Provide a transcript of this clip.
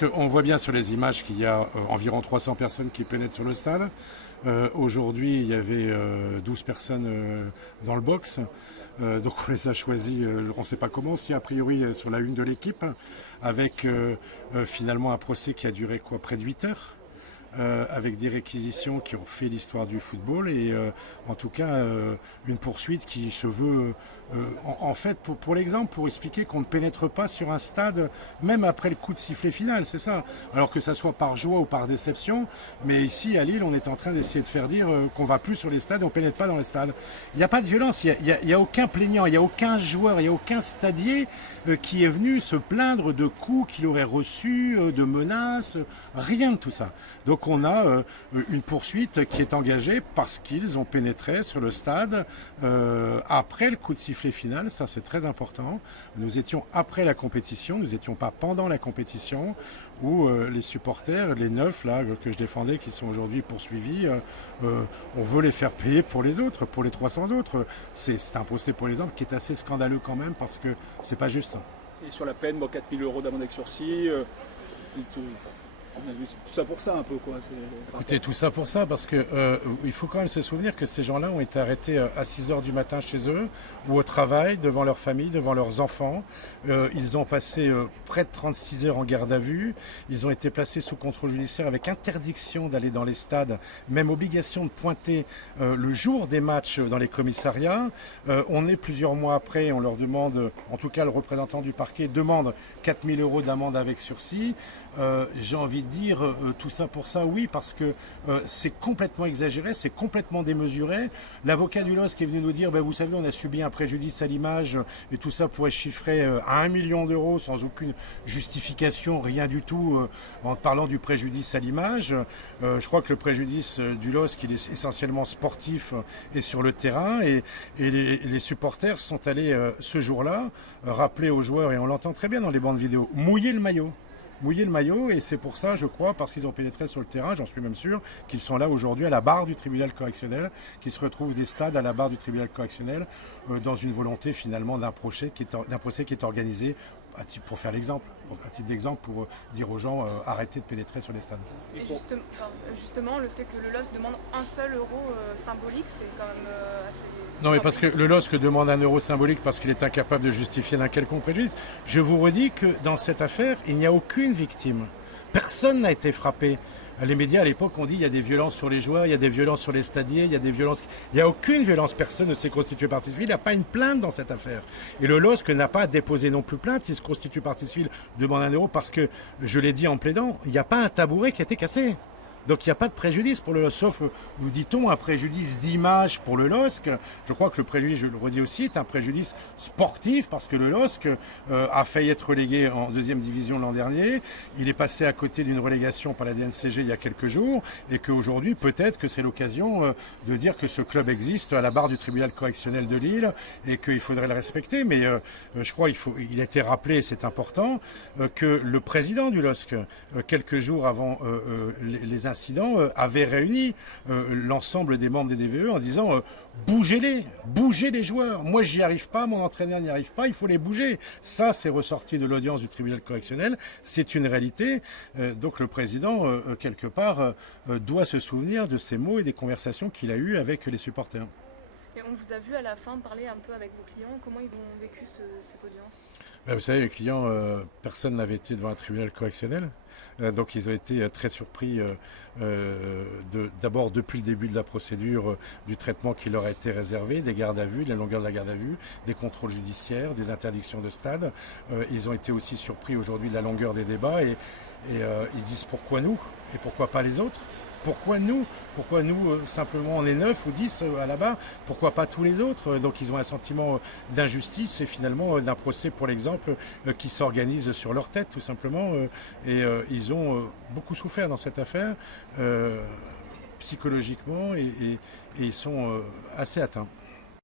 On voit bien sur les images qu'il y a environ 300 personnes qui pénètrent sur le stade. Aujourd'hui, il y avait 12 personnes dans le box. Donc on les a choisis, on ne sait pas comment, si a priori sur la une de l'équipe, avec finalement un procès qui a duré près de 8 heures. Avec des réquisitions qui ont fait l'histoire du football et en tout cas une poursuite qui se veut en fait pour l'exemple, pour expliquer qu'on ne pénètre pas sur un stade même après le coup de sifflet final, c'est ça, alors que ça soit par joie ou par déception, mais ici à Lille on est en train d'essayer de faire dire qu'on ne va plus sur les stades et on ne pénètre pas dans les stades. Il n'y a pas de violence, il n'y a aucun plaignant, il n'y a aucun joueur, il n'y a aucun stadier qui est venu se plaindre de coups qu'il aurait reçus, de menaces, rien de tout ça. Donc on a une poursuite qui est engagée parce qu'ils ont pénétré sur le stade après le coup de sifflet final, ça c'est très important. Nous étions après la compétition, nous n'étions pas pendant la compétition où les supporters, les 9 là, que je défendais, qui sont aujourd'hui poursuivis, on veut les faire payer pour les autres, pour les 300 autres. C'est un procès pour les hommes qui est assez scandaleux quand même parce que c'est pas juste. Et sur la peine, 4 000 € d'amende avec sursis, on a vu tout ça pour ça un peu quoi. Écoutez, tout ça pour ça parce que il faut quand même se souvenir que ces gens-là ont été arrêtés à 6 heures du matin chez eux ou au travail, devant leur famille, devant leurs enfants. Ils ont passé près de 36 heures en garde à vue. Ils ont été placés sous contrôle judiciaire avec interdiction d'aller dans les stades, même obligation de pointer le jour des matchs dans les commissariats. On est plusieurs mois après, on leur demande, en tout cas le représentant du parquet demande 4 000 € d'amende avec sursis. J'ai envie de dire tout ça pour ça, oui, parce que c'est complètement exagéré, c'est complètement démesuré. L'avocat du LOSC est venu nous dire, vous savez, on a subi un préjudice à l'image et tout ça pourrait chiffrer à 1 million d'euros sans aucune justification, rien du tout, en parlant du préjudice à l'image. Je crois que le préjudice du LOSC, il est essentiellement sportif et sur le terrain et les supporters sont allés ce jour-là rappeler aux joueurs, et on l'entend très bien dans les bandes vidéo, mouiller le maillot, et c'est pour ça, je crois, parce qu'ils ont pénétré sur le terrain, j'en suis même sûr, qu'ils sont là aujourd'hui à la barre du tribunal correctionnel, qu'ils se retrouvent des stades à la barre du tribunal correctionnel, dans une volonté finalement d'un procès qui est organisé, pour faire l'exemple, à titre d'exemple, pour dire aux gens arrêtez de pénétrer sur les stades. Et justement, le fait que le LOSC demande un seul euro symbolique, c'est quand même assez... Non, mais parce que le LOSC demande 1 euro symbolique parce qu'il est incapable de justifier d'un quelconque préjudice. Je vous redis que dans cette affaire, il n'y a aucune victime. Personne n'a été frappé. Les médias à l'époque ont dit il y a des violences sur les joueurs, il y a des violences sur les stadiers, il y a des violences... Il n'y a aucune violence, personne ne s'est constitué partie civile, il n'y a pas une plainte dans cette affaire. Et le LOSC n'a pas déposé non plus plainte, il se constitue partie civile, demande 1 euro parce que, je l'ai dit en plaidant, il n'y a pas un tabouret qui a été cassé. Donc il n'y a pas de préjudice pour le LOSC, sauf, nous dit-on, un préjudice d'image pour le LOSC. Je crois que le préjudice, je le redis aussi, est un préjudice sportif parce que le LOSC a failli être relégué en 2e division l'an dernier. Il est passé à côté d'une relégation par la DNCG il y a quelques jours et qu'aujourd'hui, peut-être que c'est l'occasion de dire que ce club existe à la barre du tribunal correctionnel de Lille et qu'il faudrait le respecter. Mais je crois qu'il a été rappelé, c'est important, que le président du LOSC, quelques jours avant les incidents, avait réuni l'ensemble des membres des DVE en disant bougez les joueurs. Moi j'y arrive pas, mon entraîneur n'y arrive pas, il faut les bouger. Ça c'est ressorti de l'audience du tribunal correctionnel, c'est une réalité. Donc le président quelque part doit se souvenir de ces mots et des conversations qu'il a eues avec les supporters. Et on vous a vu à la fin parler un peu avec vos clients, comment ils ont vécu cette audience? Vous savez, les clients, personne n'avait été devant un tribunal correctionnel. Donc ils ont été très surpris d'abord depuis le début de la procédure du traitement qui leur a été réservé, des gardes à vue, de la longueur de la garde à vue, des contrôles judiciaires, des interdictions de stade. Ils ont été aussi surpris aujourd'hui de la longueur des débats et ils disent pourquoi nous et pourquoi pas les autres? Pourquoi nous simplement on est 9 ou 10 à la barre? Pourquoi pas tous les autres? Donc ils ont un sentiment d'injustice et finalement d'un procès pour l'exemple qui s'organise sur leur tête tout simplement. Et ils ont beaucoup souffert dans cette affaire psychologiquement et ils sont assez atteints.